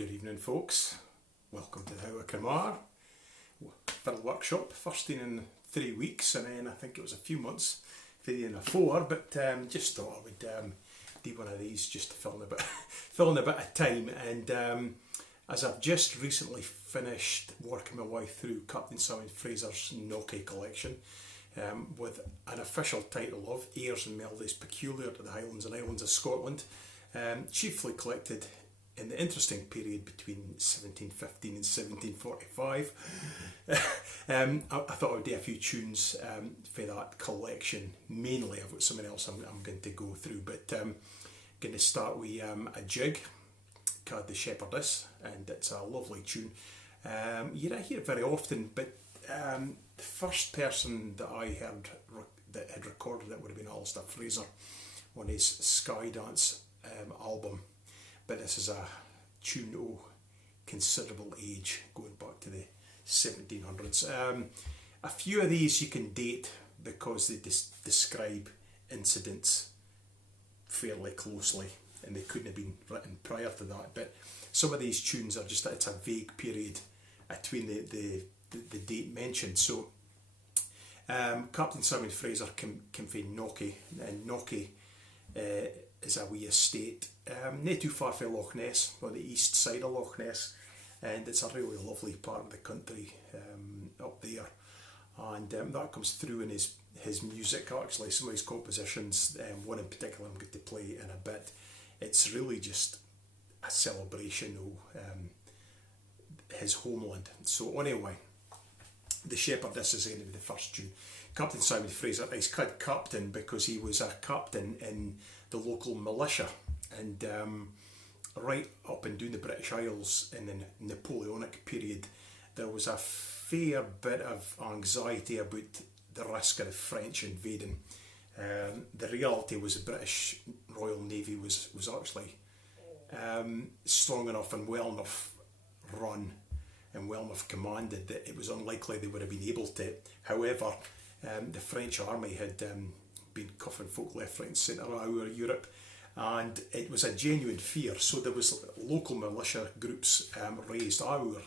Good evening, folks. Welcome to the How I Camar Fiddle Workshop. First thing in 3 weeks, and then I think it was a few months, 3 and 4. But just thought I would do one of these just to fill in a bit of time. And as I've just recently finished working my way through Captain Simon Fraser's Nocky collection, with an official title of Airs and Melodies Peculiar to the Highlands and Islands of Scotland, chiefly collected in the interesting period between 1715 and 1745. I thought I would do a few tunes for that collection. Mainly I've got something else I'm going to go through, but I'm going to start with a jig called the Shepherdess, and it's a lovely tune. You don't hear it very often, but the first person that I heard that had recorded it would have been Alistair Fraser on his Skydance album. But this is a tune of considerable age, going back to the 1700s. A few of these you can date because they describe incidents fairly closely, and they couldn't have been written prior to that. But some of these tunes are just, it's a vague period between the date mentioned. So Captain Simon Fraser came from Nocky, and Nocky is a wee estate not too far from Loch Ness, on the east side of Loch Ness, and it's a really lovely part of the country up there, and that comes through in his music. Actually, some of his compositions, one in particular I'm going to play in a bit, it's really just a celebration of his homeland. So anyway, the Shepherdess is going to be the first tune. Captain Simon Fraser is called Captain because he was a captain in the local militia, and right up and down the British Isles in the Napoleonic period, there was a fair bit of anxiety about the risk of the French invading. The reality was the British Royal Navy was actually strong enough and well enough run and well enough commanded that it was unlikely they would have been able to. However, the French army had been cuffing folk left, right and centre all over Europe, and it was a genuine fear. So there was local militia groups raised all over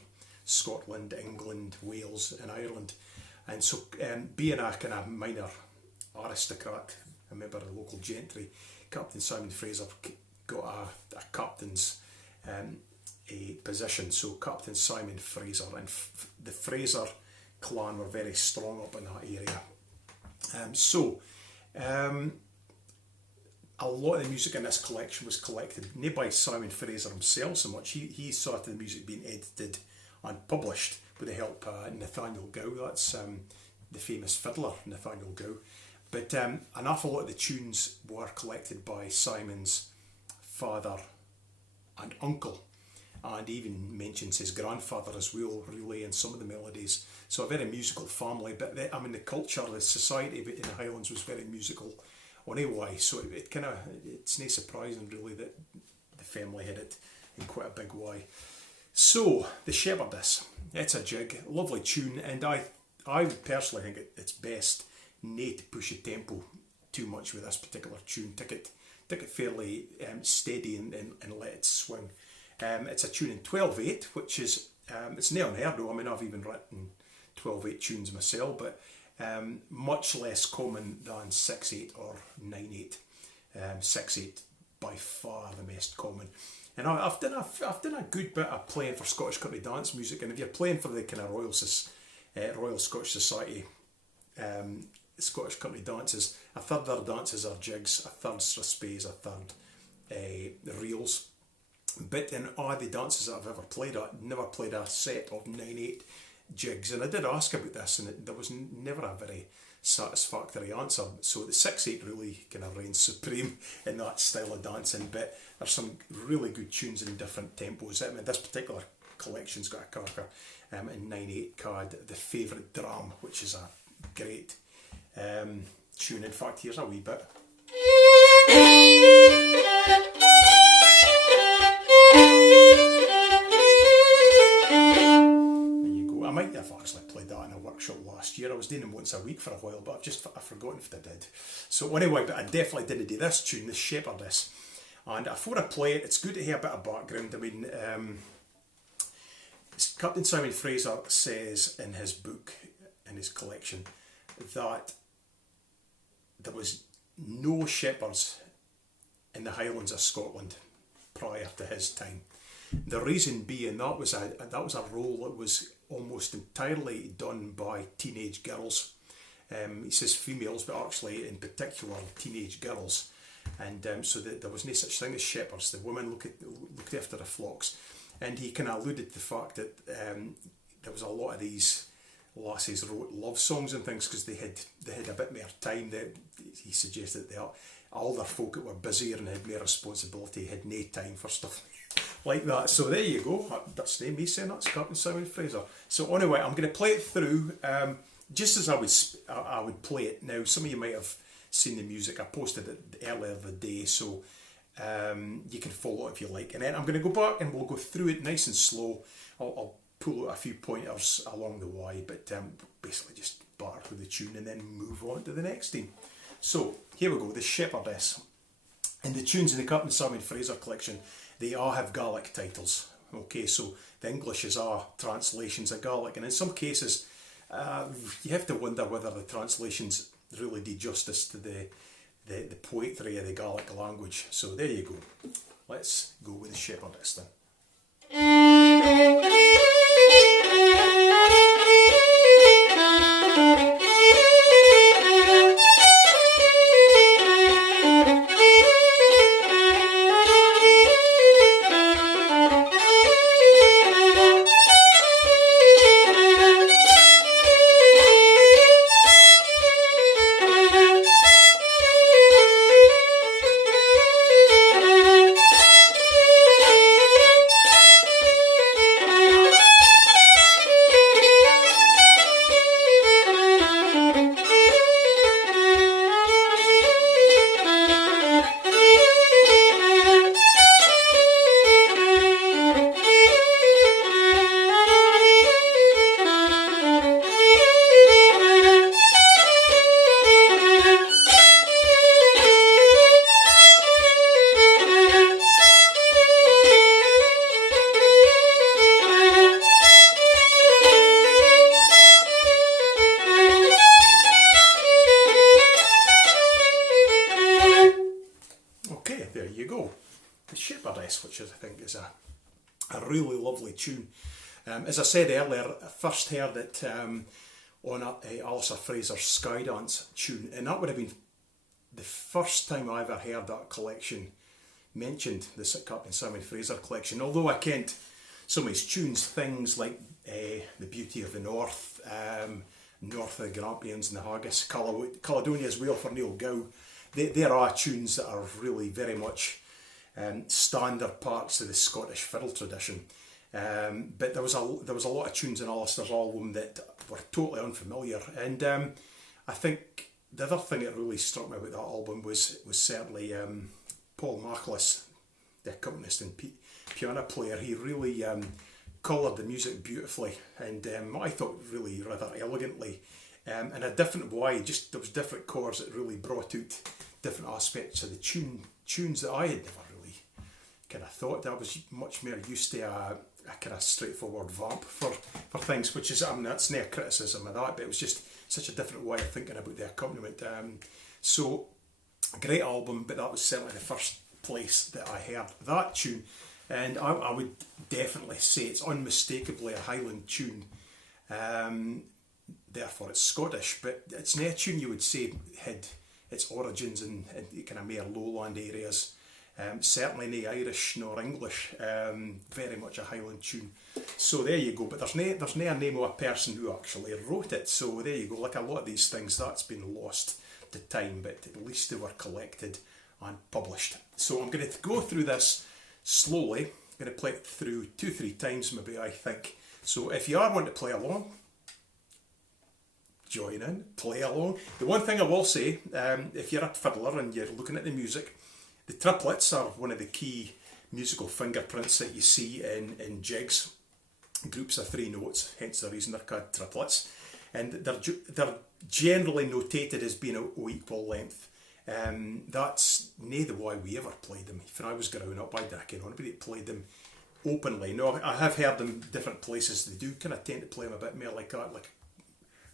Scotland, England, Wales and Ireland. And so being a kind of minor aristocrat, a member of the local gentry, Captain Simon Fraser got a captain's a position. So Captain Simon Fraser, and the Fraser clan were very strong up in that area. A lot of the music in this collection was collected not by Simon Fraser himself so much. He saw to the music being edited and published with the help of Nathaniel Gow. That's the famous fiddler Nathaniel Gow. But an awful lot of the tunes were collected by Simon's father and uncle, and even mentions his grandfather as well, really, in some of the melodies. So a very musical family, but the culture, the society in the Highlands was very musical anyway, so it's no surprising really that the family had it in quite a big way. So, the Shepherdess, it's a jig, lovely tune, and I would personally think it's best not to push the tempo too much with this particular tune. Take it fairly steady and let it swing. It's a tune in 12/8, which is, it's not unheard of. I mean, I've even written 12/8 tunes myself, but much less common than 6/8 or 9/8. 6/8 by far the most common. And I've done a good bit of playing for Scottish country dance music, and if you're playing for the kind of Royal Scottish Society Scottish country dances, a third of their dances are jigs, a third strathspeys, a third reels. But in all the dances that I've ever played at, never played a set of 9/8 jigs. And I did ask about this, and there was never a very satisfactory answer. So the 6/8 really kind of reigns supreme in that style of dancing. But there's some really good tunes in different tempos. I mean, this particular collection's got a cracker in 9/8 called The Favourite Dram, which is a great tune. In fact, here's a wee bit. I might have actually played that in a workshop last year. I was doing them once a week for a while, but I've forgotten if I did. So anyway, but I definitely didn't do this tune, the Shepherdess. And before I play it, it's good to hear a bit of background. I mean, Captain Simon Fraser says in his book, in his collection, that there was no shepherds in the Highlands of Scotland prior to his time. The reason being that was a role that was almost entirely done by teenage girls. He says females, but actually in particular teenage girls. And so there was no such thing as shepherds. The women looked after the flocks. And he kind of alluded to the fact that there was a lot of these lassies wrote love songs and things because they had a bit more time. He suggested that older folk that were busier and had more responsibility had no time for stuff like that. So there you go. That's not me saying, that's Captain Simon Fraser. So anyway, I'm going to play it through just as I would play it. Now, some of you might have seen the music. I posted it earlier the day, so you can follow it if you like. And then I'm going to go back and we'll go through it nice and slow. I'll pull out a few pointers along the way, but basically just batter through the tune and then move on to the next theme. So here we go, the Shepherdess. And the tunes in the Captain Simon Fraser collection, they all have Gaelic titles. Okay, so the Englishes are translations of Gaelic, and in some cases you have to wonder whether the translations really do justice to the poetry of the Gaelic language. So there you go. Let's go with the Shepherdess then. Which I think is a really lovely tune. As I said earlier, I first heard it on Alistair Fraser's Skydance tune, and that would have been the first time I ever heard that collection mentioned, the Captain Simon Fraser collection. Although I kent some of his tunes, things like The Beauty of the North, North of the Grampians and the Haggis, Caledonia's Wail for Neil Gow. There are tunes that are really very much standard parts of the Scottish fiddle tradition, but there was a lot of tunes in Alistair's album that were totally unfamiliar. And I think the other thing that really struck me about that album was certainly Paul Marklis, the accompanist and piano player. He really coloured the music beautifully, and I thought really rather elegantly, in a different way. Just there was different chords that really brought out different aspects of the tunes that I had never really kind of thought. I was much more used to a kind of straightforward vamp for things, which is, I mean, that's no criticism of that, but it was just such a different way of thinking about the accompaniment. So great album, but that was certainly the first place that I heard that tune, and I would definitely say it's unmistakably a Highland tune. Therefore it's Scottish, but it's not a tune you would say had its origins in kind of mere lowland areas. Certainly no Irish nor English. Very much a Highland tune. So there you go. But there's no a name of a person who actually wrote it. So there you go. Like a lot of these things, that's been lost to time, but at least they were collected and published. So I'm going to go through this slowly. I'm going to play it through 2-3 times maybe, I think. So if you are wanting to play along, join in, play along. The one thing I will say, if you're a fiddler and you're looking at the music, the triplets are one of the key musical fingerprints that you see in jigs, groups of 3 notes, hence the reason they're called triplets. And they're generally notated as being of equal length. That's nae the way we ever played them. When I was growing up, I didn't know anybody that played them openly. No, I have heard them different places. They do kind of tend to play them a bit more like that, like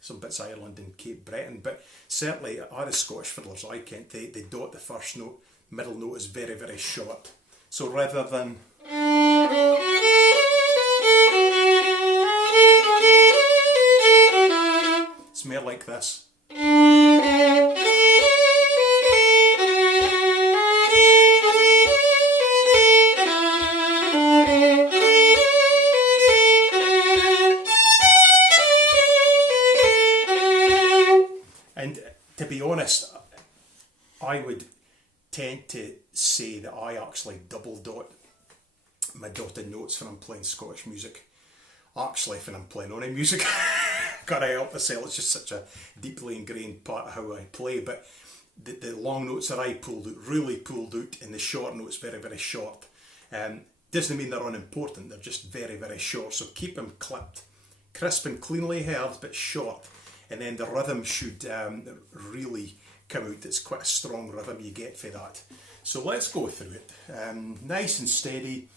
some bits of Ireland and Cape Breton. But certainly, all the Scottish fiddlers I kent, they dot the first note. Middle note is very, very short. So rather than it's more like this. And to be honest, I would tend to say that I actually double dot my dotted notes when I'm playing Scottish music. Actually, when I'm playing any music, gotta help myself. It's just such a deeply ingrained part of how I play. But the long notes that I pulled out, really pulled out, and the short notes very, very short. Doesn't mean they're unimportant. They're just very, very short. So keep them clipped, crisp and cleanly heard, but short. And then the rhythm should really come out. It's quite a strong rhythm you get for that. So let's go through it. Nice and steady.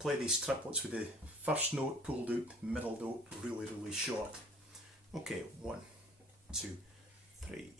Play these triplets with the first note pulled out, middle note really, really short. Okay, 1, 2, 3.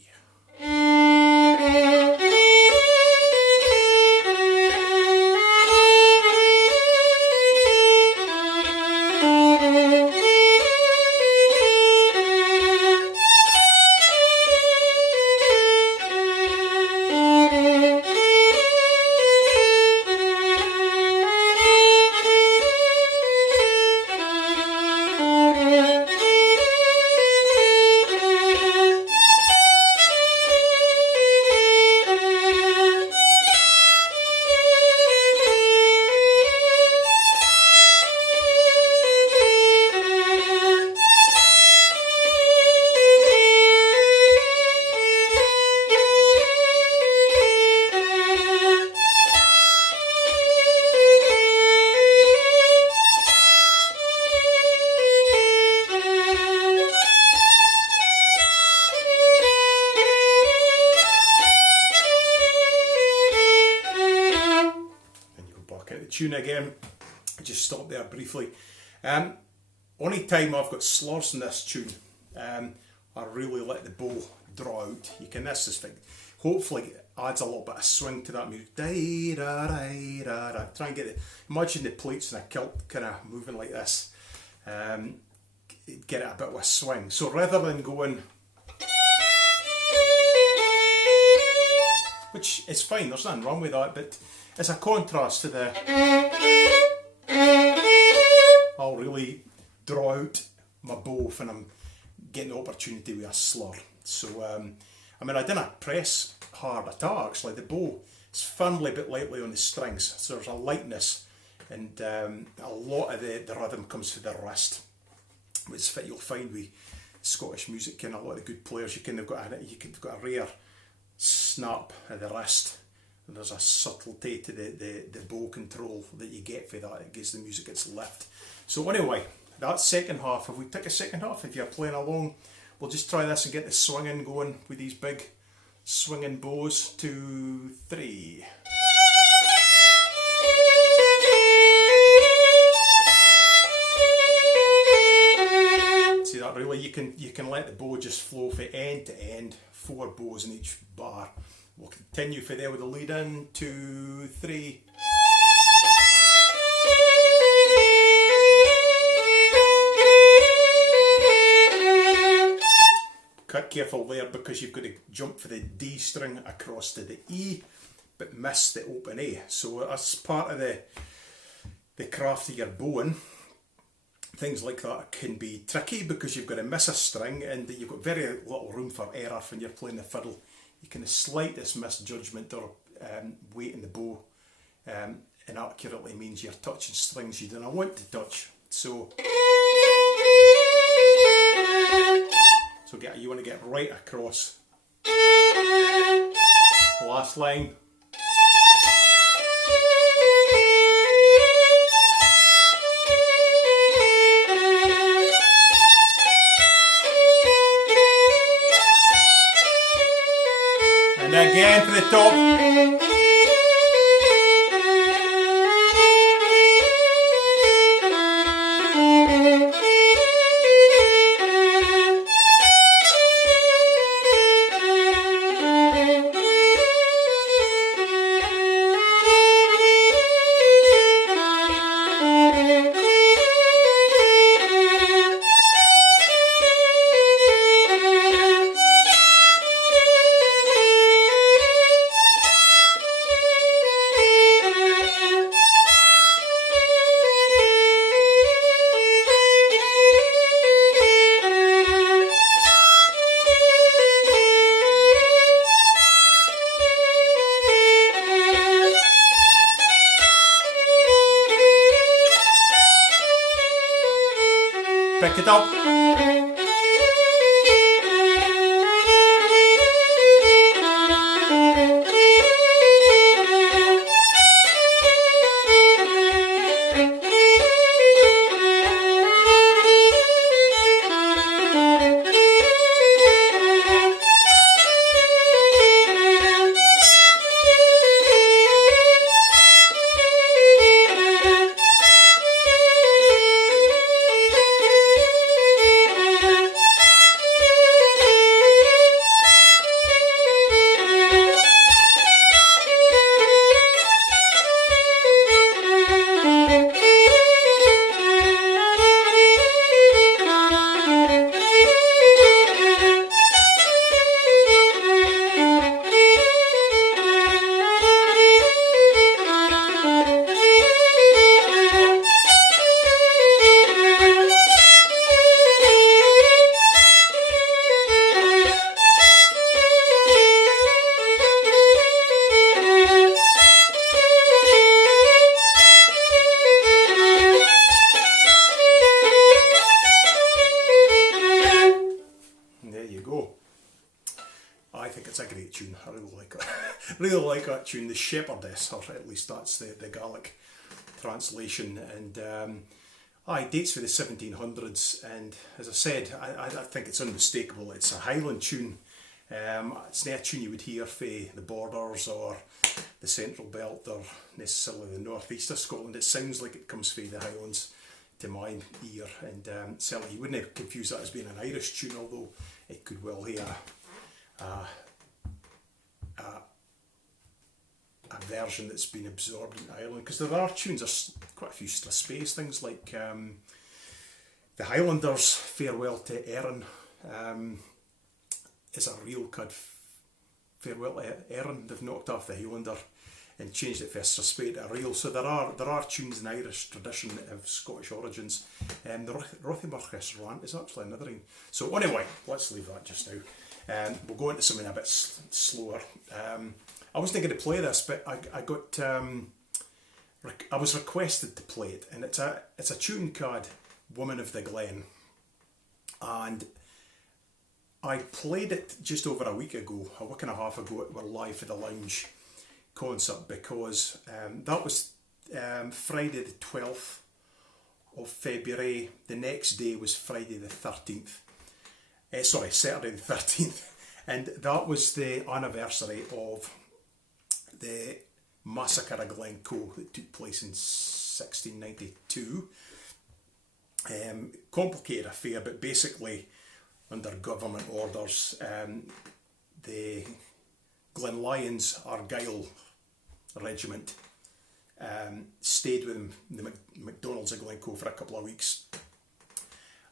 Tune again. Just stop there briefly. Only time I've got slurs in this tune, I really let the bow draw out. You can this thing. Hopefully it adds a little bit of swing to that music. Try and get it. Imagine the plates in a kilt kind of moving like this. Get it a bit with swing. So rather than going, which is fine, there's nothing wrong with that, but as a contrast to the, I'll really draw out my bow when I'm getting the opportunity with a slur. So, I mean, I didn't press hard at all, actually. The bow is firmly but lightly on the strings, so there's a lightness, and a lot of the rhythm comes through the wrist, which you'll find with Scottish music, and a lot of the good players, you can have got a rare snap of the wrist. And there's a subtlety to the bow control that you get for that. It gives the music its lift. So anyway, that second half, if we take a second half, if you're playing along, we'll just try this and get the swinging going with these big swinging bows. 2, 3. See that really? You can let the bow just flow from end to end. 4 bows in each bar. We'll continue for there with the lead in. 2, 3. Cut careful there because you've got to jump for the D string across to the E, but miss the open A. So that's part of the craft of your bowing. Things like that can be tricky because you've got to miss a string and you've got very little room for error when you're playing the fiddle. You can slightest misjudgment or weight in the bow inaccurately means you're touching strings you don't want to touch. So you want to get right across. Last line. And again for the top. Pick it up. I think it's a great tune. I really like it. Really like that tune, the Shepherdess, or at least that's the Gaelic translation. And it dates for the 1700s. And as I said, I think it's unmistakable. It's a Highland tune. It's not a tune you would hear for the Borders or the Central Belt or necessarily the northeast of Scotland. It sounds like it comes from the Highlands to my ear, and certainly you wouldn't confuse that as being an Irish tune, although it could well be a version that's been absorbed in Ireland, because there are tunes, there's quite a few space things like the Highlanders' Farewell to Erin is a real cud. Farewell to Erin, they've knocked off the Highlander and changed it for Strathspey to a reel. So there are tunes in Irish tradition that have Scottish origins. The Rothiemurchus Rant is actually another one. So anyway, let's leave that just now. We'll go into something a bit slower. I wasn't going to play this, but I was requested to play it, and it's a tune called Woman of the Glen, and I played it just over a week and a half ago at our Live for the Lounge concert, because that was Friday the 12th of February. The next day was Friday the 13th. Saturday the 13th. And that was the anniversary of the massacre of Glencoe that took place in 1692. Complicated affair, but basically under government orders, the Glen Lyons Argyll regiment stayed with the McDonald's of Glencoe for a couple of weeks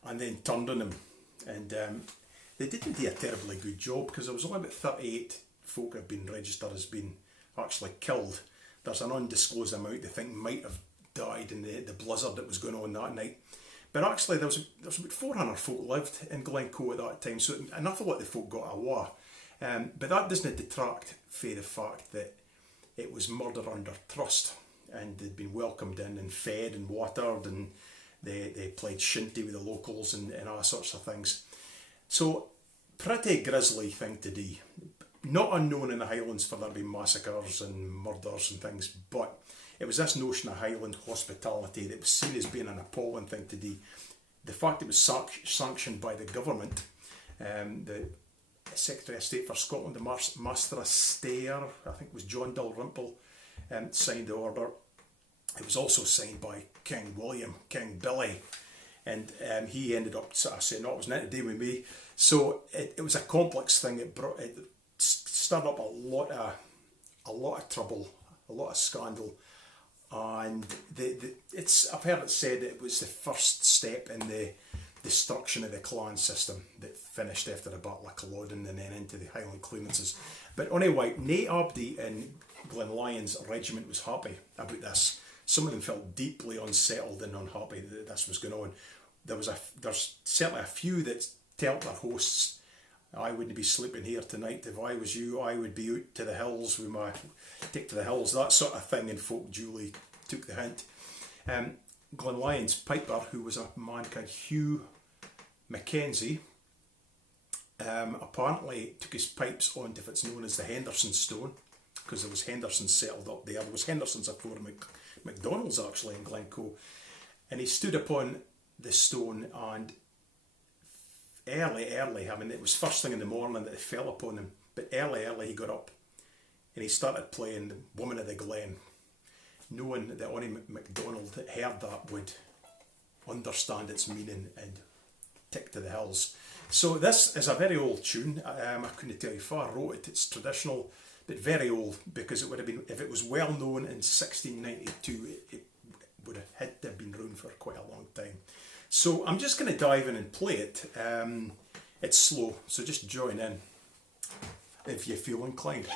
and then turned on them. And they didn't do a terribly good job, because there was only about 38 folk that have been registered as being actually killed. There's an undisclosed amount they think might have died in the blizzard that was going on that night. But actually there was about 400 folk lived in Glencoe at that time, so an awful lot of the folk got away. But that doesn't detract from the fact that it was murder under trust, and they'd been welcomed in and fed and watered, and they played shinty with the locals and all sorts of things. So, pretty grisly thing to do. Not unknown in the Highlands for there being massacres and murders and things, but it was this notion of Highland hospitality that was seen as being an appalling thing to do. The fact it was sanctioned by the government, the Secretary of State for Scotland, the Master of Stair, I think it was John Dalrymple, signed the order. It was also signed by King William, King Billy, and he ended up sort of saying, no, it was nothing to do with me. So it was a complex thing. It stirred up a lot of trouble, a lot of scandal, and I've heard it said that it was the first step in the destruction of the clan system that finished after the Battle of Culloden and then into the Highland clearances. But anyway, nae abody in Glen Lyons' regiment was happy about this. Some of them felt deeply unsettled and unhappy that this was going on. There's certainly a few that told their hosts, I wouldn't be sleeping here tonight. If I was you, I would be out to the hills with my take to the hills, that sort of thing, and folk duly took the hint. Glen Lyons' piper, who was a man called Hugh Mackenzie apparently took his pipes onto what's known as the Henderson Stone, because there was Hendersons settled up there. There was Hendersons before McDonald's actually in Glencoe. And he stood upon the stone, and early, I mean, it was first thing in the morning that it fell upon him, but early he got up and he started playing the Woman of the Glen, knowing that only MacDonald that heard that would understand its meaning and tick to the hills. So this is a very old tune. I couldn't tell you if I wrote it. It's traditional, but very old, because it would have been, if it was well known in 1692, it would have had to have been around for quite a long time. So I'm just going to dive in and play it. It's slow, so just join in if you feel inclined.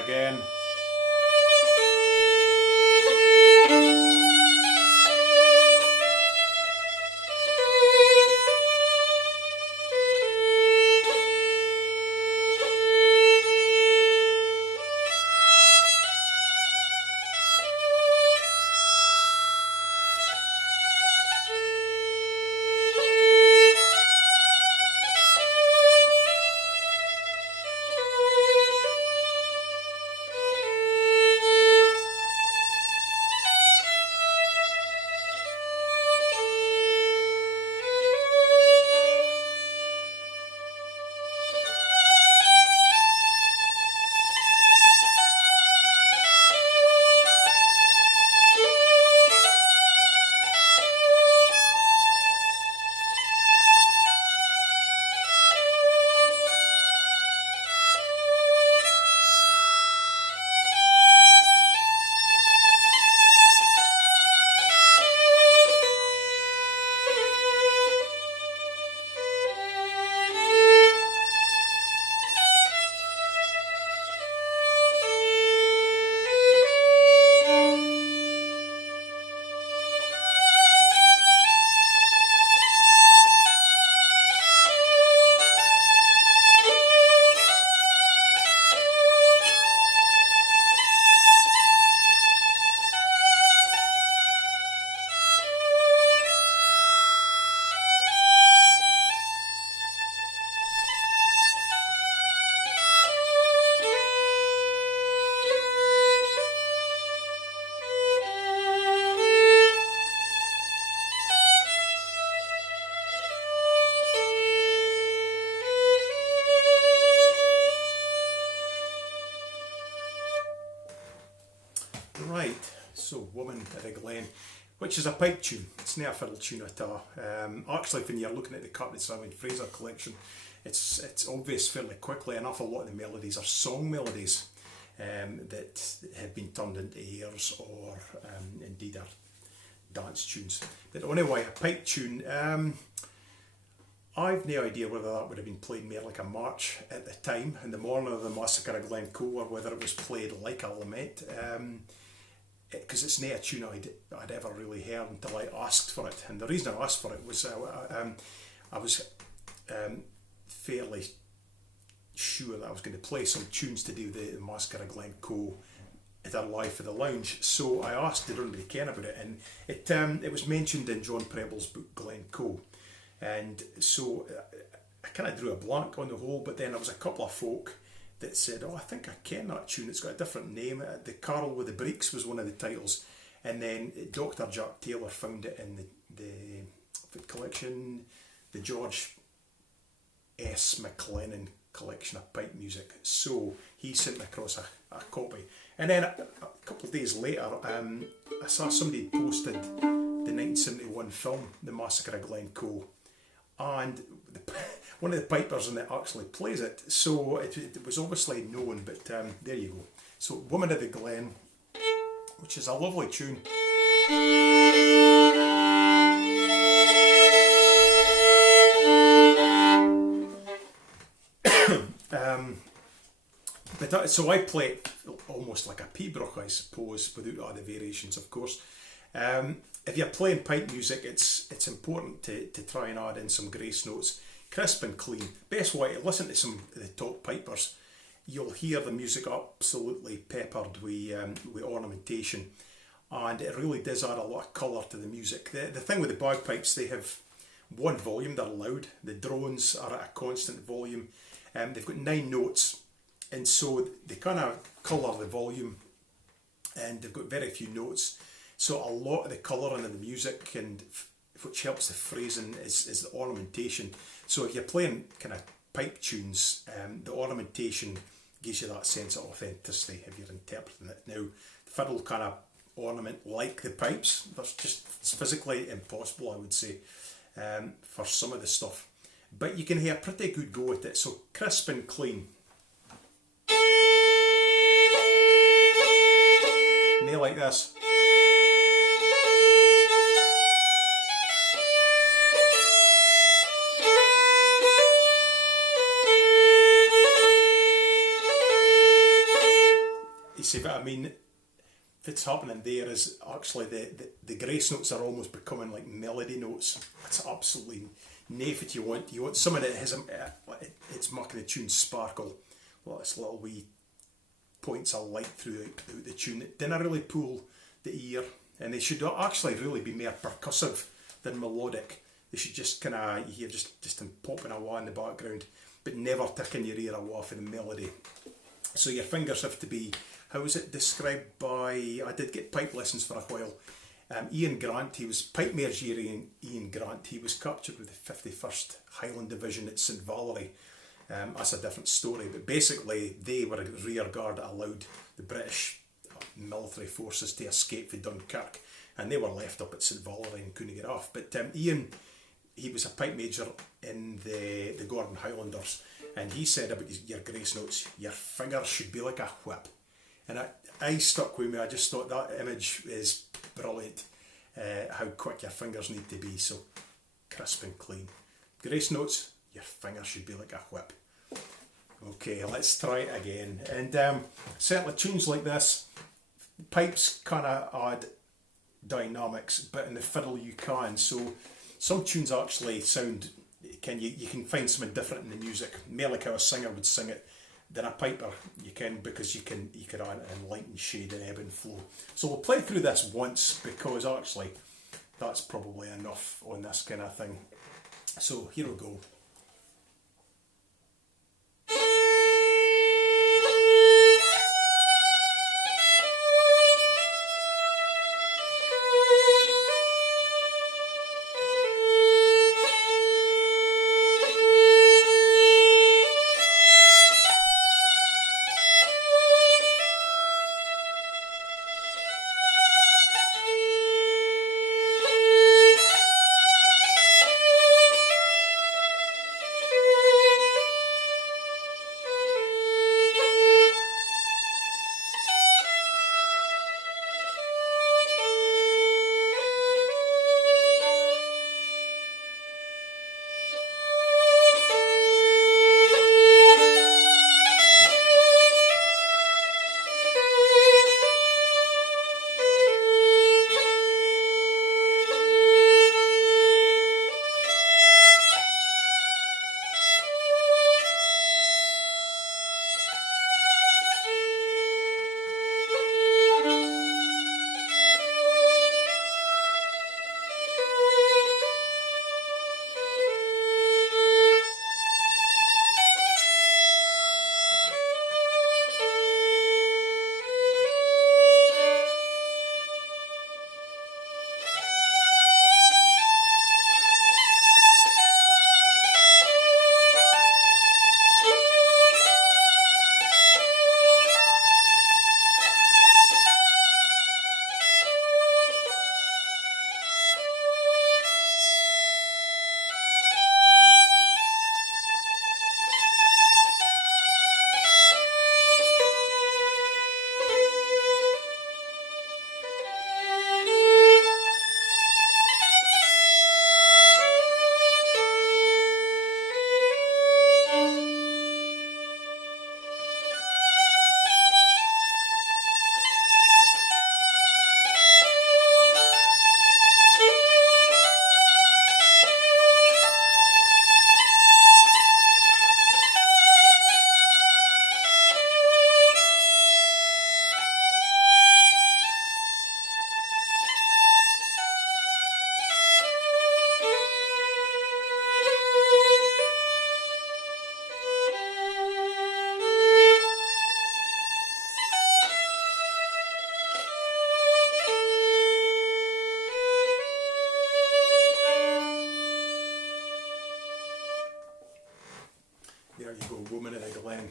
Again. Right, so Woman of the Glen, which is a pipe tune. It's not a fiddle tune at all. Actually, when you're looking at the Captain Simon Fraser collection, it's obvious fairly quickly. An awful lot of the melodies are song melodies that have been turned into airs or indeed are dance tunes. But anyway, a pipe tune. I've no idea whether that would have been played more like a march at the time in the morning of the Massacre of Glencoe, or whether it was played like a lament. Because it's not a tune I'd ever really heard until I asked for it. And the reason I asked for it was I was fairly sure that I was going to play some tunes to do the Massacre of Glencoe at our Live for the Lounge. So I asked, did anybody care about it? And it was mentioned in John Preble's book Glencoe. And so I kind of drew a blank on the whole, but then there was a couple of folk that said, oh, I think I ken that tune, it's got a different name. The Carol with the Breeks was one of the titles, and then Dr. Jack Taylor found it in the collection, the George S. McLennan collection of pipe music. So he sent me across a copy. And then a couple of days later, I saw somebody posted the 1971 film, The Massacre of Glencoe. And one of the pipers in it actually plays it, so it was obviously known, but there you go. So Woman of the Glen, which is a lovely tune. So I play it almost like a pibroch, I suppose, without all the variations, of course. If you're playing pipe music, it's important to try and add in some grace notes, crisp and clean. Best way to listen to some of the top pipers, you'll hear the music absolutely peppered with ornamentation, and it really does add a lot of colour to the music. The thing with the bagpipes, they have one volume, they're loud. The drones are at a constant volume. They've got 9 notes, and so they kind of colour the volume, and they've got very few notes. So a lot of the colouring of the music, and which helps the phrasing, is the ornamentation. So if you're playing kind of pipe tunes, the ornamentation gives you that sense of authenticity if you're interpreting it. Now, the fiddle kind of ornament like the pipes. It's physically impossible, I would say, for some of the stuff. But you can hear a pretty good go at it. So crisp and clean. Nail like this. You see what I mean? What's happening there is actually the grace notes are almost becoming like melody notes. It's absolutely naif what you want. You want something that has it's making the tune sparkle. Well, it's little wee points of light throughout the tune that didn't really pull the ear, and they should actually really be more percussive than melodic. They should just kind of, you hear just them popping away in the background, but never taking your ear away from the melody. So your fingers have to be, how was it described by, I did get pipe lessons for a while. Ian Grant, he was Pipe Mayor's year. Ian Grant, he was captured with the 51st Highland Division at St Valery. That's a different story, but basically they were a rear guard that allowed the British military forces to escape from Dunkirk, and they were left up at St Valery and couldn't get off. But Ian, he was a pipe major in the Gordon Highlanders, and he said about your grace notes, your fingers should be like a whip. And I stuck with me. I just thought that image is brilliant, how quick your fingers need to be. So crisp and clean. Grace notes, your fingers should be like a whip. Okay, let's try it again. And certainly tunes like this, pipes kind of add dynamics, but in the fiddle you can. So some tunes actually sound, you can find something different in the music. More like how a singer would sing it than a piper. You can, because you can add in light and shade and ebb and flow. So we'll play through this once, because actually that's probably enough on this kind of thing. So here we go. There you go, Woman of the Glen.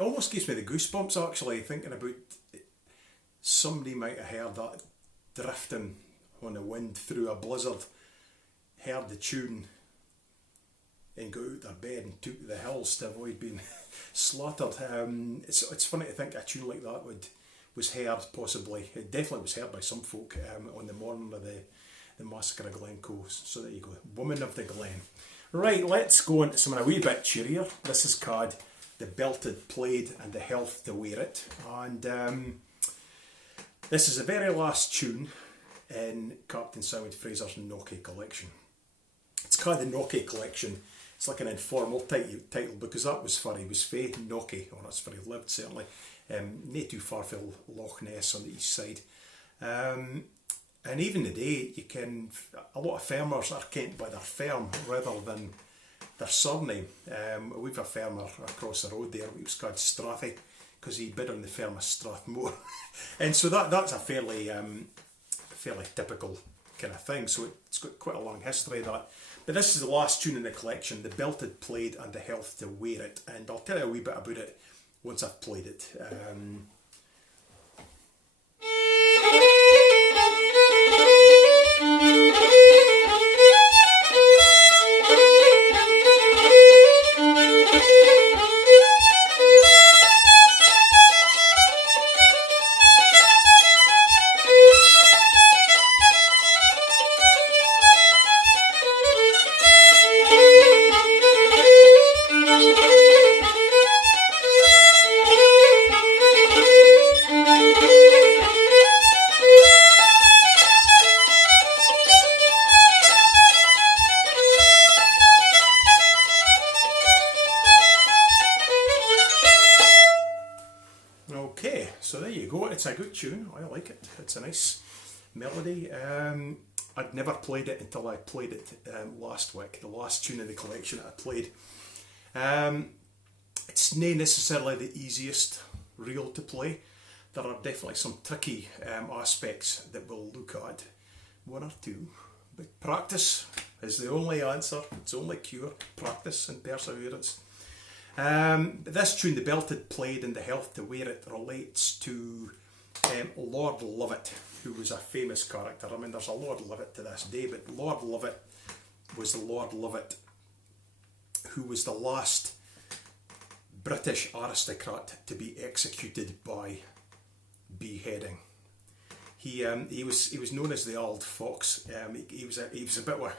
Almost gives me the goosebumps actually, thinking about somebody might have heard that drifting on the wind through a blizzard, heard the tune and got out their bed and took to the hills to avoid being slaughtered. It's funny to think a tune like that was heard, possibly, it definitely was heard by some folk on the morning of the Massacre of Glencoe. So there you go, Woman of the Glen. Right, let's go on to something a wee bit cheerier. This is called The Belted Plaid and the Health to Wear It. And this is the very last tune in Captain Simon Fraser's Knocky collection. It's called the Knocky collection. It's like an informal title because that was where he was fae, Knocky, or that's where he lived certainly. Not too far from Loch Ness on the east side. And even today, a lot of farmers are kent by their firm rather than their surname. We've a farmer across the road there, he was called Strathy, because he bid on the firm of Strathmore. And so that's a fairly typical kind of thing, so it's got quite a long history of that. But this is the last tune in the collection, The Belted Plaid and the Health to Wear It, and I'll tell you a wee bit about it once I've played it. Okay, so there you go. It's a good tune. I like it. It's a nice melody. I'd never played it until I played it last week. The last tune in the collection that I played. It's not necessarily the easiest reel to play. There are definitely some tricky aspects that we'll look at. One or two. But practice is the only answer. It's the only cure. Practice and perseverance. This tune, The Belted Plaid and the Health to Wear It, relates to Lord Lovat, who was a famous character. I mean, there's a Lord Lovat to this day, but Lord Lovat was the Lord Lovat who was the last British aristocrat to be executed by beheading. He was known as the Old Fox. He was a bit of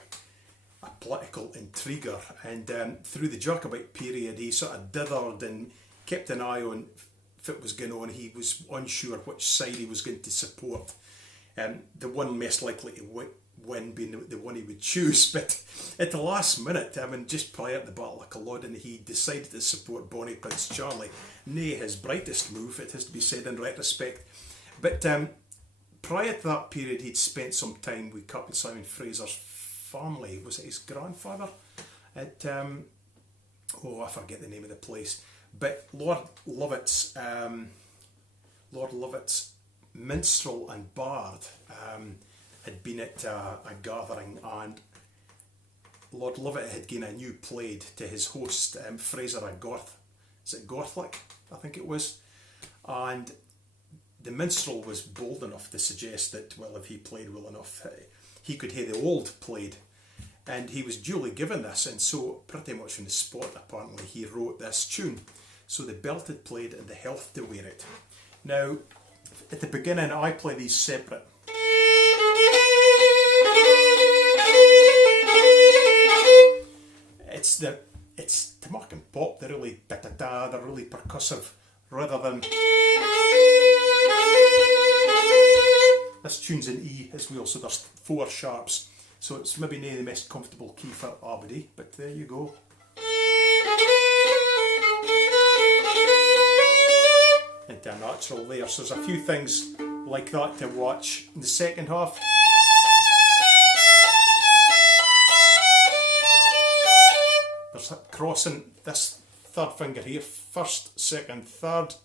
a political intriguer, and through the Jacobite period he sort of dithered and kept an eye on if it was going on. He was unsure which side he was going to support, the one most likely to win being the one he would choose. But at the last minute, just prior to the Battle of Culloden, he decided to support Bonnie Prince Charlie. Nay, his brightest move, it has to be said in retrospect. But prior to that period, he'd spent some time with Captain Simon Fraser's family. Was it his grandfather at I forget the name of the place, but Lord Lovat's minstrel and bard had been at a gathering, and Lord Lovat had given a new plaid to his host, Fraser of Gorth. Is it Gorthlick? I think it was. And the minstrel was bold enough to suggest that, well, if he played well enough, he could hear the old played, and he was duly given this, and so pretty much on the spot apparently he wrote this tune. So The Belted Plaid and the Health to Wear It. Now at the beginning I play these separate. It's to mark and pop, they're really da-da-da, they're really percussive rather than. This tune's in E as well, so there's 4 sharps. So it's maybe not the most comfortable key for everybody, but there you go. Into a natural there. So there's a few things like that to watch. In the second half, there's crossing this third finger here, first, second, third.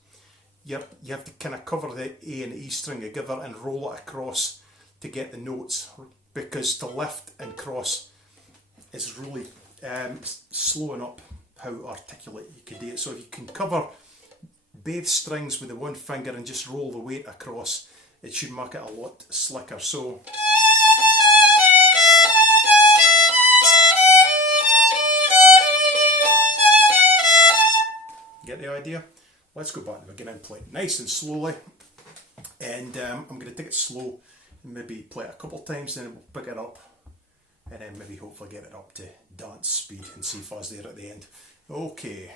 You have to kind of cover the A and E string together and roll it across to get the notes, because to lift and cross is really slowing up how articulate you can do it. So if you can cover both strings with the one finger and just roll the weight across, it should make it a lot slicker. So get the idea? Let's go back to the beginning and play it nice and slowly. And I'm going to take it slow and maybe play it a couple of times, then we'll pick it up and then maybe hopefully get it up to dance speed and see if I was there at the end. Okay.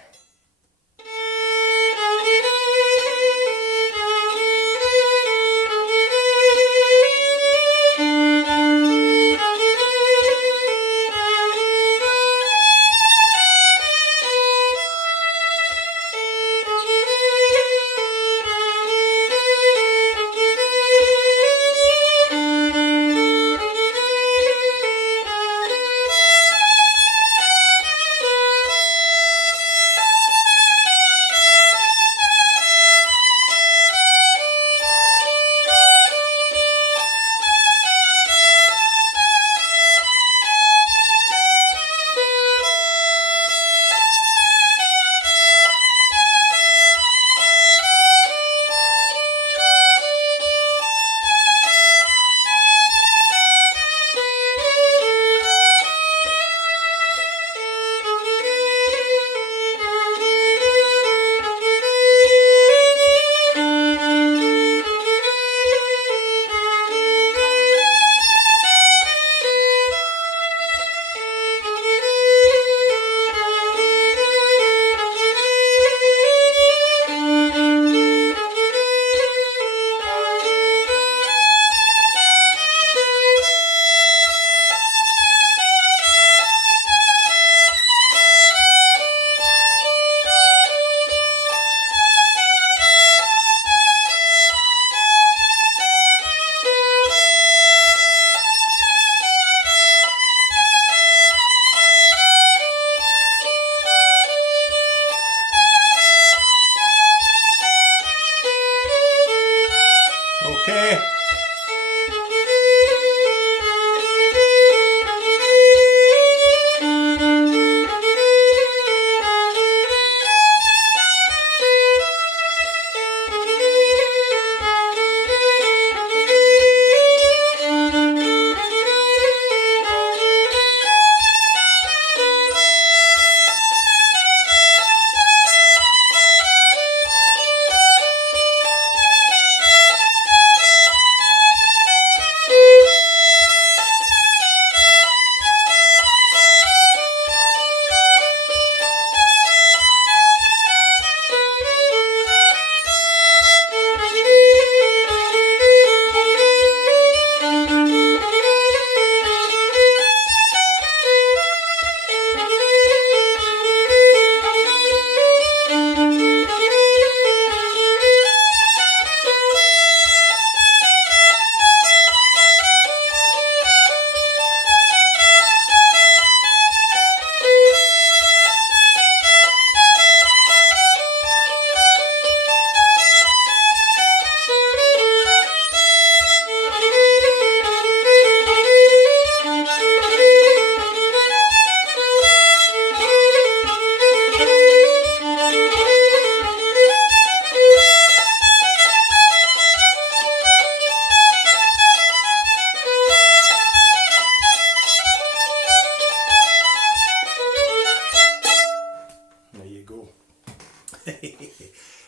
Okay.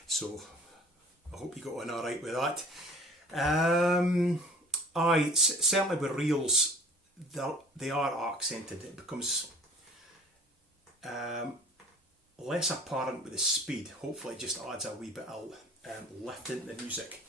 So I hope you got on all right with that. Certainly with reels, they are accented. It becomes less apparent with the speed. Hopefully it just adds a wee bit of lift into the music.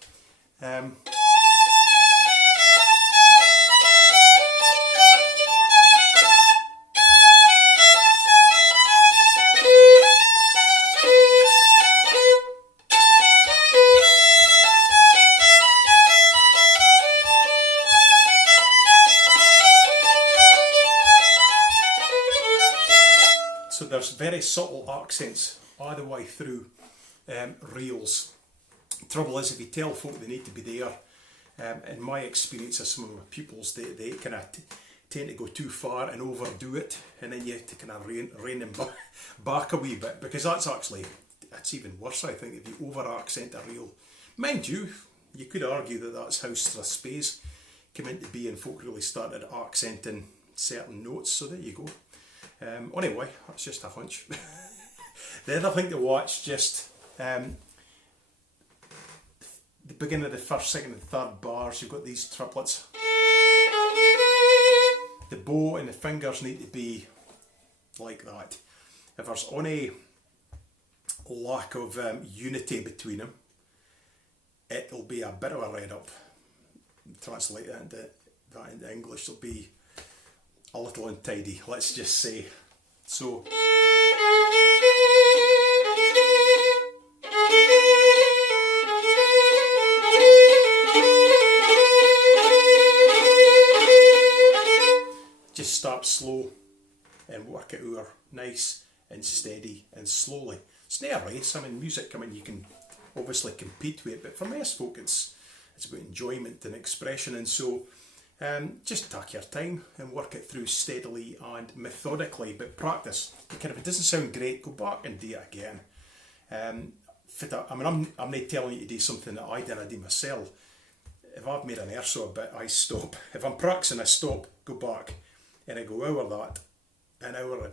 So there's very subtle accents all the way through reels. Trouble is, if you tell folk they need to be there, in my experience of some of my pupils, they kind of tend to go too far and overdo it, and then you have to kind of rein them back a wee bit, because that's even worse, I think, if you over accent a reel. Mind you, you could argue that that's how strathspeys came into being. Folk really started accenting certain notes, so there you go. Anyway, that's just a hunch. The other thing to watch, just the beginning of the first, second and third bars, you've got these triplets. The bow and the fingers need to be like that. If there's any lack of unity between them, it'll be a bit of a red up. Translate that into English, it'll be a little untidy, let's just say. So just start slow and work it over nice and steady and slowly. It's not a race. I mean, music, you can obviously compete with it, but for most folk it's about enjoyment and expression, and so just take your time and work it through steadily and methodically, but practice. If it doesn't sound great, go back and do it again. I'm not telling you to do something that I do myself. If I've made an error so a bit, I stop. If I'm practicing, I stop, go back, and I go over that, an hour,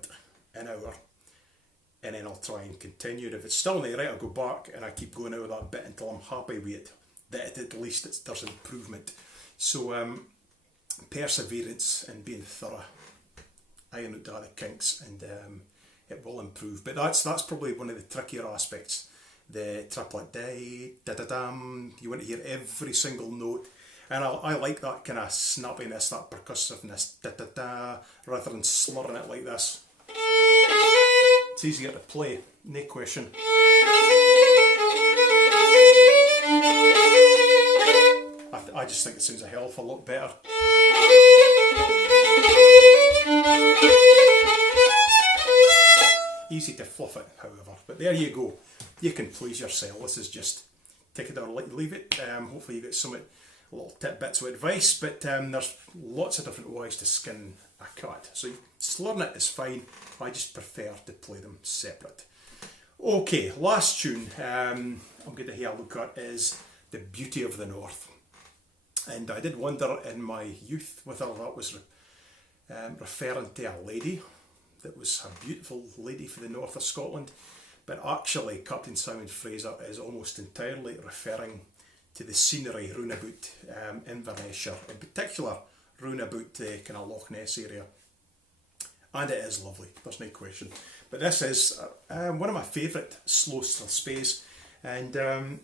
and then I'll try and continue. If it's still not right, I'll go back and I keep going over that bit until I'm happy with it, that at least there's improvement. So perseverance and being thorough, iron out the kinks, and it will improve. But that's probably one of the trickier aspects. The triplet da-da-dam, you want to hear every single note, and I like that kind of snappiness, that percussiveness, da-da-da, rather than slurring it like this. It's easier to play, no question. I just think it sounds a hell of a lot better. Easy to fluff it, however, but there you go. You can please yourself. This is just take it or leave it. Hopefully you get some little tidbits of advice, but there's lots of different ways to skin a cat. So slurring it is fine. I just prefer to play them separate. Okay, last tune I'm going to have a look at is The Beauty of the North. And I did wonder in my youth whether that was referring to a lady that was a beautiful lady for the north of Scotland, but actually Captain Simon Fraser is almost entirely referring to the scenery round about Inverness, in particular round about the kind of Loch Ness area. And it is lovely, there's no question. But this is one of my favourite slow strathspeys, and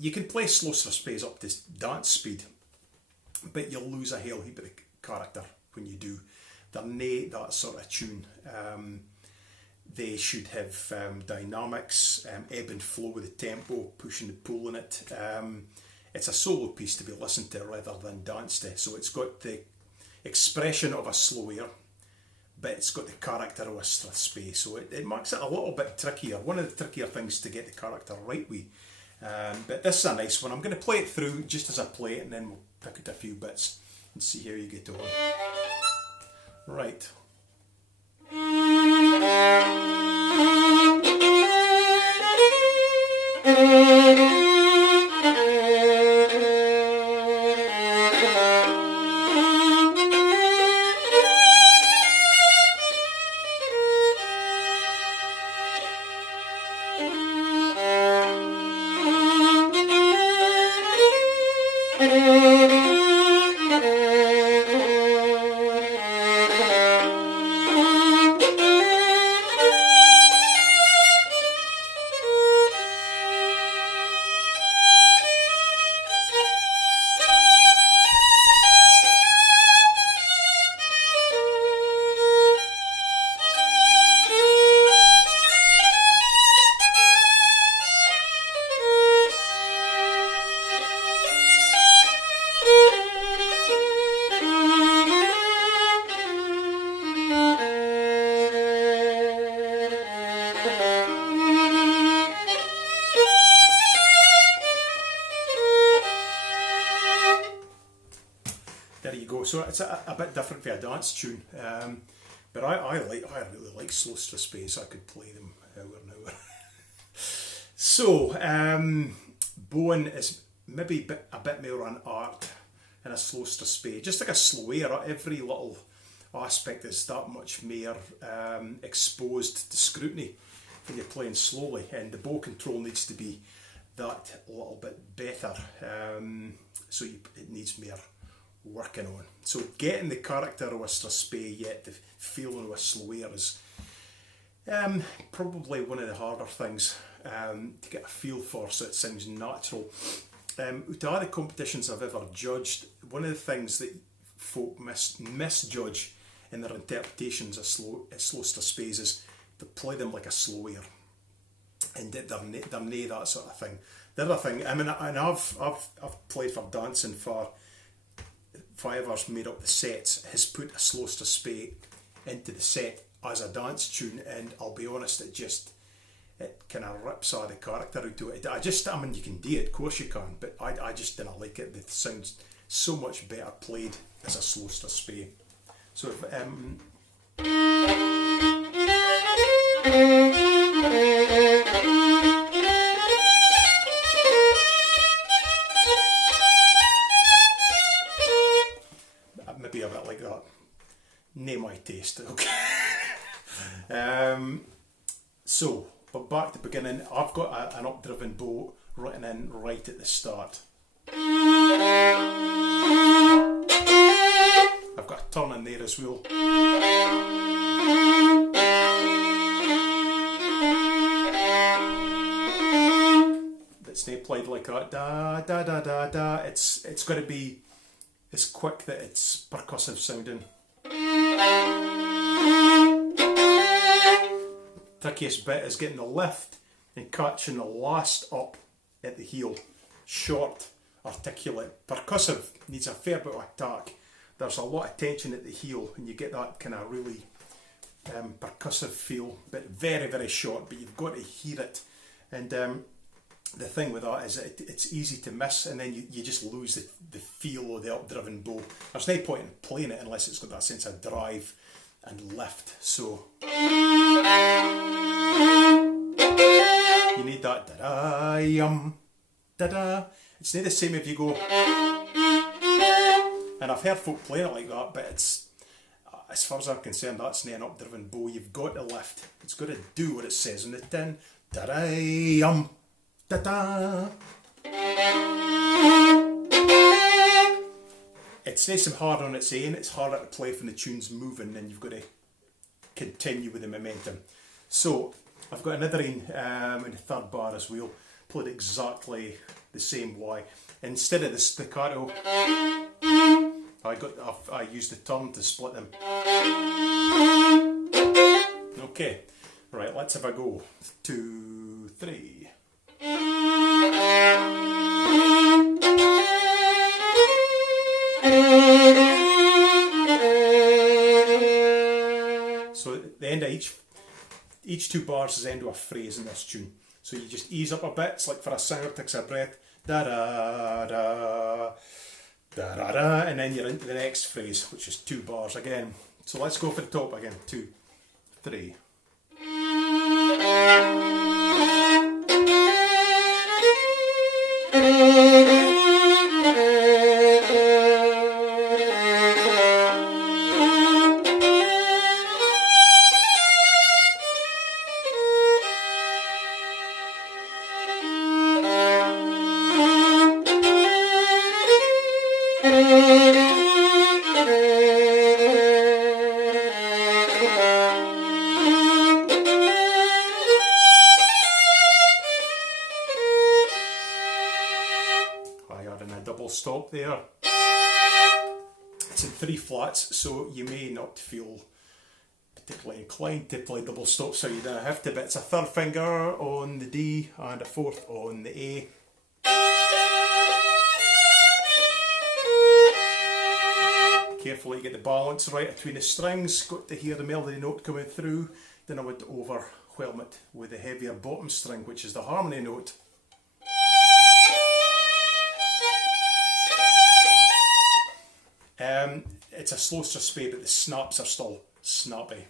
you can play slow strathspeys up to dance speed, but you'll lose a hell heap of the character when you do. They're nae that sort of tune. They should have dynamics, ebb and flow with the tempo, pushing and pulling it. It's a solo piece to be listened to rather than danced to. So it's got the expression of a slow air, but it's got the character of a strathspey. So it makes it a little bit trickier. One of the trickier things to get the character right with. But this is a nice one. I'm going to play it through just as I play it, and then we'll pick out a few bits and see how you get on. Right. so it's a bit different for a dance tune. But I really like slow strathspeys. I could play them hour and hour. So, bowing is maybe a bit more an art in a slow strathspey. Just like a slow air, every little aspect is that much more exposed to scrutiny when you're playing slowly, and the bow control needs to be that little bit better. So it needs more working on. So getting the character of a strathspey yet the feeling of a slow air is probably one of the harder things to get a feel for, so it sounds natural. Out of all the competitions I've ever judged, one of the things that folk misjudge in their interpretations of slow strathspeys is to play them like a slow air, and they're nae that sort of thing. The other thing, I mean, and I've played for dancing for whoever's made up the sets has put a slow strathspey into the set as a dance tune, and I'll be honest, it kind of rips all the character out of it. I mean, you can do it, of course you can, but I just didn't like it. It sounds so much better played as a slow strathspey. So maybe a bit like that. Nae my taste, okay. So, but back to the beginning, I've got an updriven bow written in right at the start. I've got a turn in there as well. That's not played like that. Da da da da da. It's got to be as quick that it's percussive sounding. Trickiest bit is getting the lift and catching the last up at the heel. Short, articulate. Percussive needs a fair bit of attack. There's a lot of tension at the heel and you get that kind of really percussive feel, but very, very short, but you've got to hear it. And the thing with that is that it's easy to miss, and then you just lose the feel of the updriven bow. There's no point in playing it unless it's got that sense of drive and lift. So you need that da-da-yum, da-da. It's not the same if you go, and I've heard folk playing it like that, but it's, as far as I'm concerned, that's not an updriven bow. You've got to lift. It's got to do what it says on the tin. Da-da-yum, da-da. It's nice and hard on its own. It's harder to play when the tune's moving, and you've got to continue with the momentum. So I've got another in the third bar as well, played exactly the same way. Instead of the staccato, I used the turn to split them. Okay, right, let's have a go. 2, 3. So at the end of each 2 bars is the end of a phrase in this tune. So you just ease up a bit. It's like for a singer takes a breath, da da da da da da, and then you're into the next phrase, which is 2 bars again. So let's go for the top again. 2, 3. Stop there. It's in 3 flats, so you may not feel particularly inclined to play double stop, so you don't have to, but it's a 3rd finger on the D and a 4th on the A. Carefully get the balance right between the strings, got to hear the melody note coming through, then I want to overwhelm it with the heavier bottom string, which is the harmony note. It's a slow suspect, but the snaps are still snappy.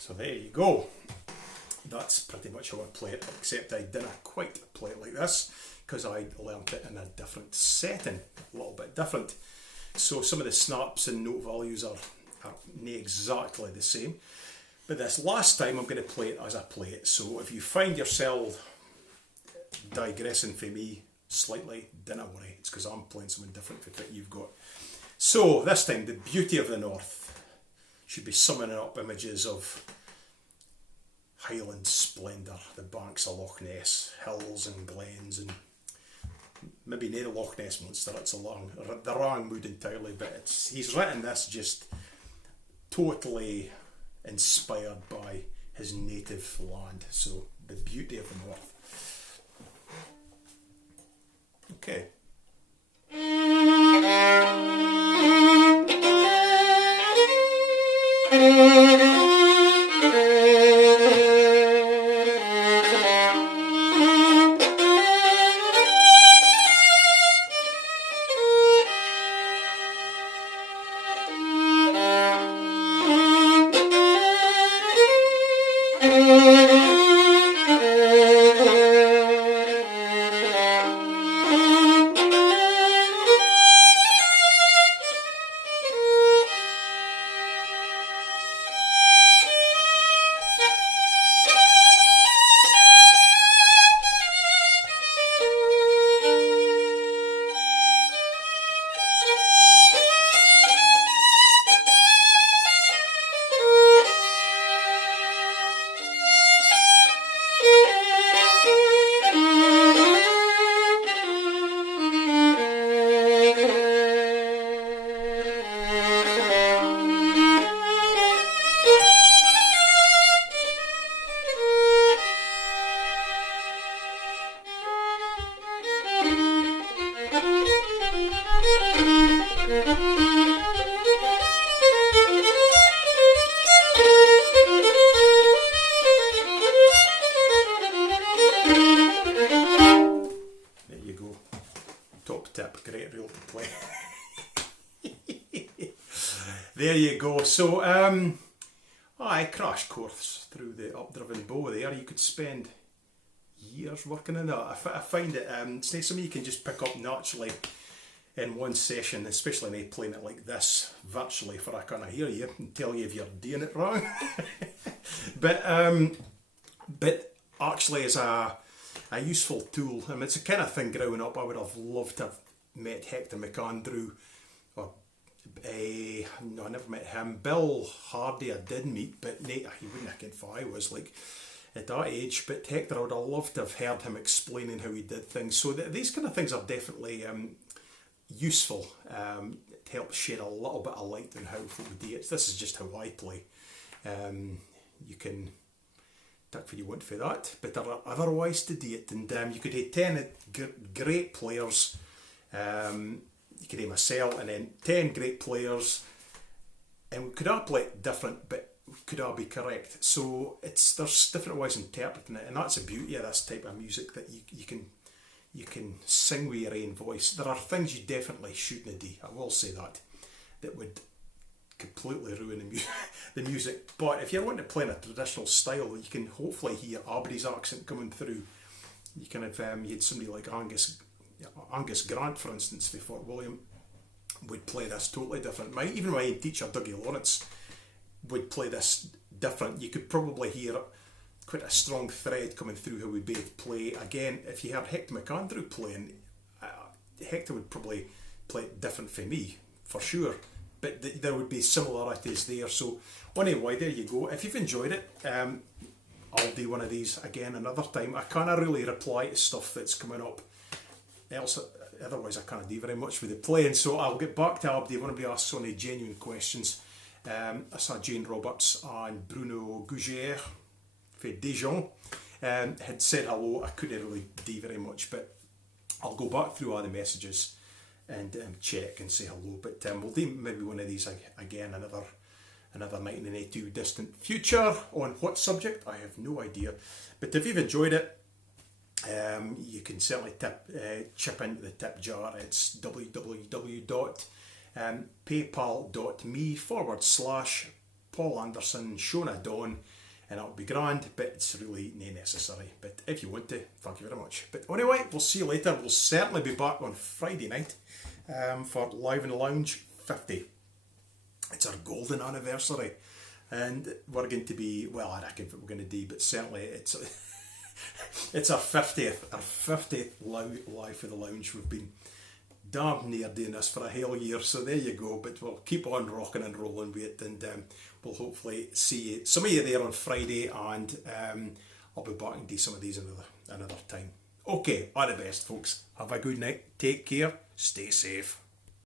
So there you go. That's pretty much how I play it, except I didn't quite play it like this because I learnt it in a different setting, a little bit different. So some of the snaps and note values are not exactly the same. But this last time I'm going to play it as I play it. So if you find yourself digressing from me slightly, don't worry, it's because I'm playing something different from what you've got. So this time, the beauty of the north should be summoning up images of Highland splendour, the banks of Loch Ness, hills and glens, and maybe near the Loch Ness Monster. It's the wrong mood entirely, but he's written this just totally inspired by his native land. So the beauty of the north. Okay. There you go. So, I crash course through the updriven bow there. You could spend years working on that. I find it, it's not something you can just pick up naturally in one session, especially when playing it like this virtually, for I can't hear you and tell you if you're doing it wrong. but actually as a useful tool, I mean, it's the kind of thing growing up I would have loved to have met Hector McAndrew, or no, I never met him. Bill Hardy I did meet, but he wouldn't have if I was like at that age. But Hector, I would have loved to have heard him explaining how he did things. So these kind of things are definitely useful to help shed a little bit of light on how folk do it. This is just how I play. You can take what you want for that, but there are other ways to do it, and you could have 10 great players. You could have myself and then 10 great players, and we could all play it different, but we could all be correct. So there's different ways of interpreting it, and that's the beauty of this type of music, that you can sing with your own voice. There are things you definitely shouldn't do, I will say that would completely ruin the music. But if you're wanting to play in a traditional style, you can hopefully hear Aubrey's accent coming through. You can have you had somebody like Angus Grant, for instance, for Fort William, would play this totally different. Even my teacher, Dougie Lawrence, would play this different. You could probably hear quite a strong thread coming through how we both play. Again, if you heard Hector McAndrew playing, Hector would probably play it different for me, for sure. But there would be similarities there. So anyway, there you go. If you've enjoyed it, I'll do one of these again another time. I can't really reply to stuff that's coming up. Otherwise I can't do very much with the playing, so I'll get back to Abdi if anybody asks any genuine questions. I saw Jane Roberts and Bruno Gougier for Dijon had said hello. I couldn't really do very much, but I'll go back through all the messages and check and say hello. But we'll do maybe one of these again another 1982 distant future. On what subject I have no idea, but if you've enjoyed it, you can certainly chip into the tip jar. It's www.paypal.me/Paul Anderson Shona Dawn, and that'll be grand, but it's really not necessary. But if you want to, thank you very much. But anyway, we'll see you later. We'll certainly be back on Friday night for Live in the Lounge 50. It's our golden anniversary, and we're going to be, well, I reckon we're going to do, but certainly it's it's our 50th live for the lounge. We've been damn near doing this for a whole year, so there you go. But we'll keep on rocking and rolling with it, and we'll hopefully see some of you there on Friday, and I'll be back and do some of these another time. Okay, all the best, folks. Have a good night. Take care. Stay safe.